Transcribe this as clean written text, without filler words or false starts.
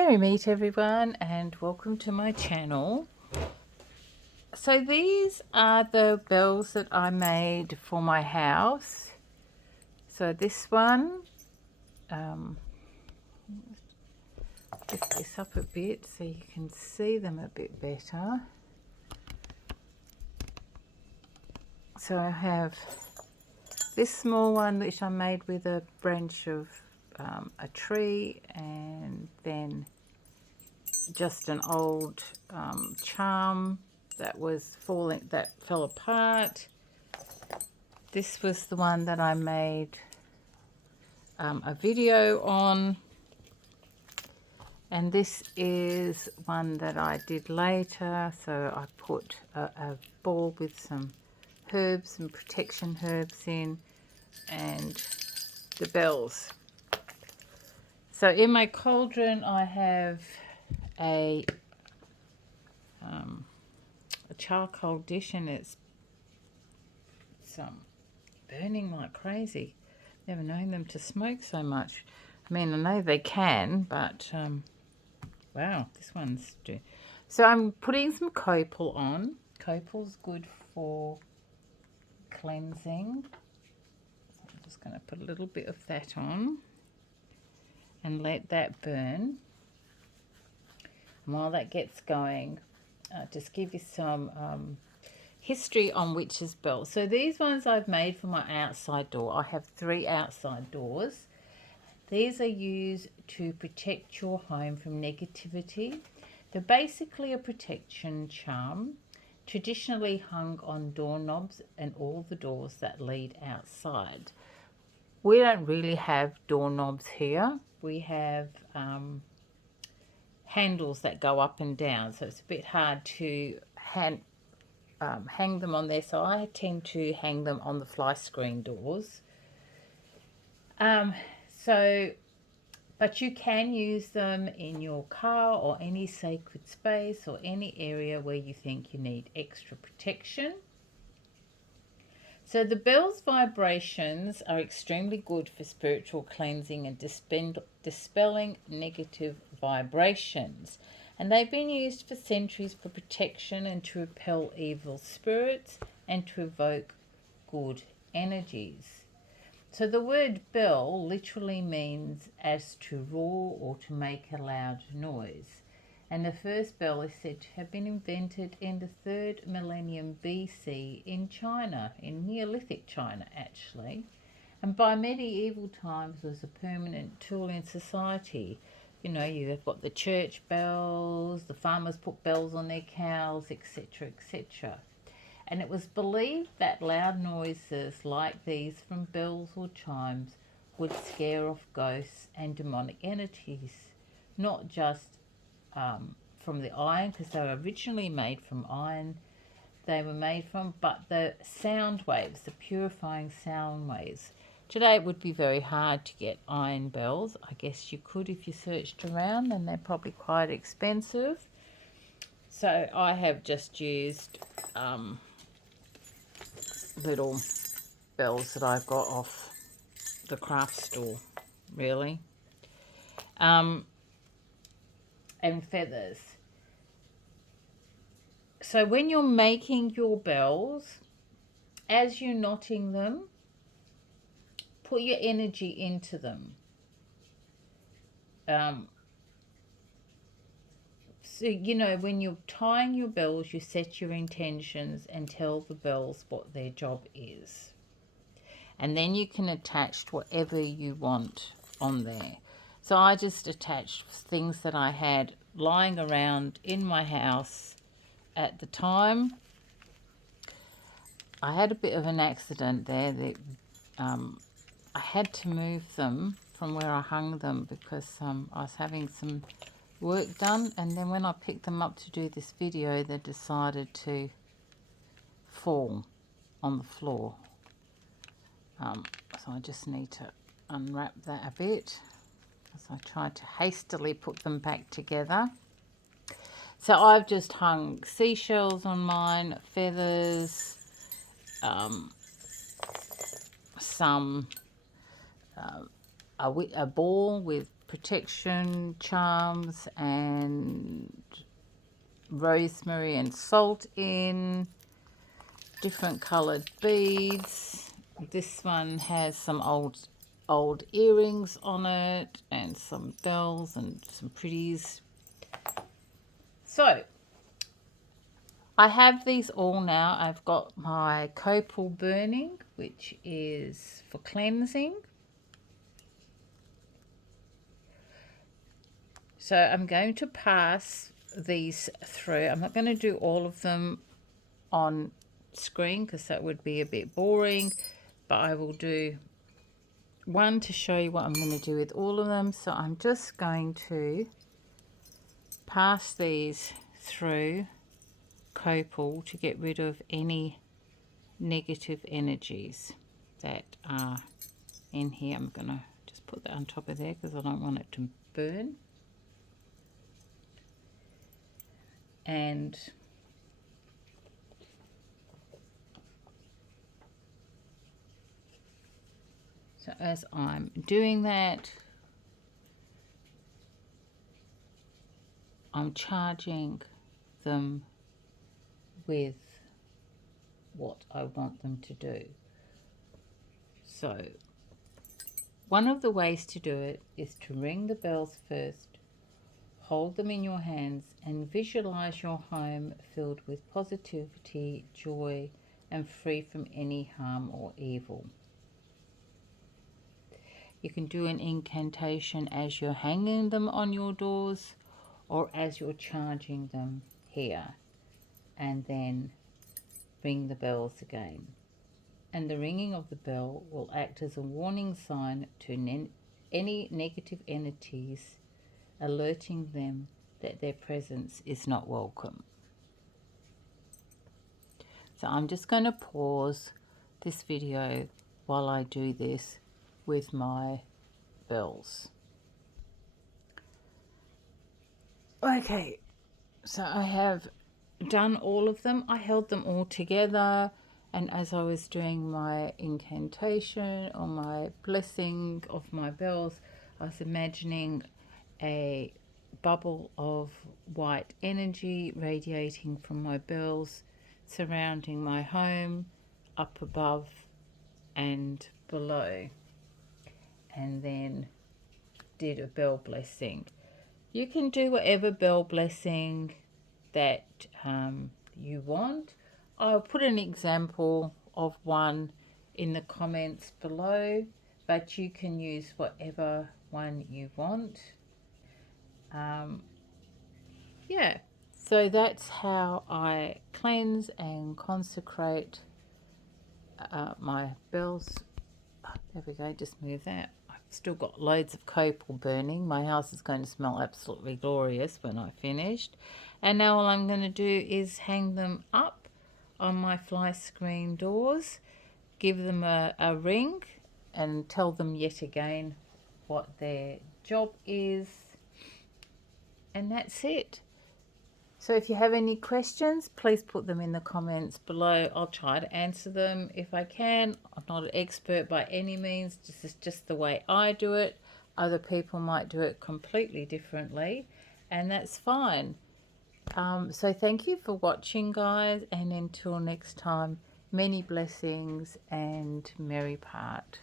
Merry meet everyone and welcome to my channel. So these are the bells that I made for my house. So this one, lift this up a bit so you can see them a bit better. So I have this small one which I made with a branch of a tree, and then just an old charm that fell apart. This was the one that I made a video on, and this is one that I did later. So I put a ball with some herbs and protection herbs in, and the bells. So in my cauldron I have a charcoal dish, and it's burning like crazy. Never known them to smoke so much. I mean, I know they can, but wow, this one's do. So I'm putting some copal on. Copal's good for cleansing. So I'm just going to put a little bit of that on and let that burn. And while that gets going, just give you some history on witches' bells. So these ones I've made for my outside door. I have 3 outside doors. These are used to protect your home from negativity. They're basically a protection charm, traditionally hung on doorknobs and all the doors that lead outside. We don't really have doorknobs here. We have handles that go up and down, so it's a bit hard to hang them on there. So I tend to hang them on the fly screen doors. But you can use them in your car or any sacred space or any area where you think you need extra protection. So the bell's vibrations are extremely good for spiritual cleansing and dispelling negative vibrations. And they've been used for centuries for protection and to repel evil spirits and to evoke good energies. So the word bell literally means as to roar or to make a loud noise. And the first bell is said to have been invented in the 3rd millennium BC in China, in Neolithic China actually. And by medieval times was a permanent tool in society. You know, you've got the church bells, the farmers put bells on their cows, etc., etc. And it was believed that loud noises like these from bells or chimes would scare off ghosts and demonic entities, not just from the iron, because they were originally made from iron. They were made from, but the sound waves, the purifying sound waves. Today it would be very hard to get iron bells. I guess you could if you searched around, and they're probably quite expensive. So I have just used little bells that I got off the craft store, really. And feathers. So when you're making your bells, as you're knotting them, put your energy into them. So, you know, when you're tying your bells, you set your intentions and tell the bells what their job is. And then you can attach whatever you want on there. So I just attached things that I had lying around in my house at the time. I had a bit of an accident there that I had to move them from where I hung them because I was having some work done, and then when I picked them up to do this video, they decided to fall on the floor. So I just need to unwrap that a bit, as I tried to hastily put them back together. So I've just hung seashells on mine, feathers, some a ball with protection charms and rosemary and salt in. Different coloured beads. This one has some old earrings on it and some bells and some pretties. So I have these all now. I've got my copal burning, which is for cleansing. So I'm going to pass these through. I'm not going to do all of them on screen because that would be a bit boring, but I will do one to show you what I'm going to do with all of them. So I'm just going to pass these through copal to get rid of any negative energies that are in here. I'm going to just put that on top of there because I don't want it to burn. And so as I'm doing that, I'm charging them with what I want them to do. So one of the ways to do it is to ring the bells first, hold them in your hands and visualize your home filled with positivity, joy, and free from any harm or evil. You can do an incantation as you're hanging them on your doors or as you're charging them here, and then ring the bells again. And the ringing of the bell will act as a warning sign to any negative entities, alerting them that their presence is not welcome. So I'm just going to pause this video while I do this with my bells. Okay, so I have done all of them. I held them all together, and as I was doing my incantation or my blessing of my bells, I was imagining a bubble of white energy radiating from my bells, surrounding my home, up above and below, and then did a bell blessing. You can do whatever bell blessing that you want. I'll put an example of one in the comments below, but you can use whatever one you want. Yeah, so that's how I cleanse and consecrate my bells. There we go, just move that. I've still got loads of copal burning. My house is going to smell absolutely glorious when I finished. And now all I'm going to do is hang them up on my fly screen doors, give them a ring and tell them yet again what their job is. And that's it. So if you have any questions, please put them in the comments below. I'll try to answer them if I can. I'm not an expert by any means. This is just the way I do it. Other people might do it completely differently, and that's fine. So thank you for watching, guys, and until next time, many blessings and merry part.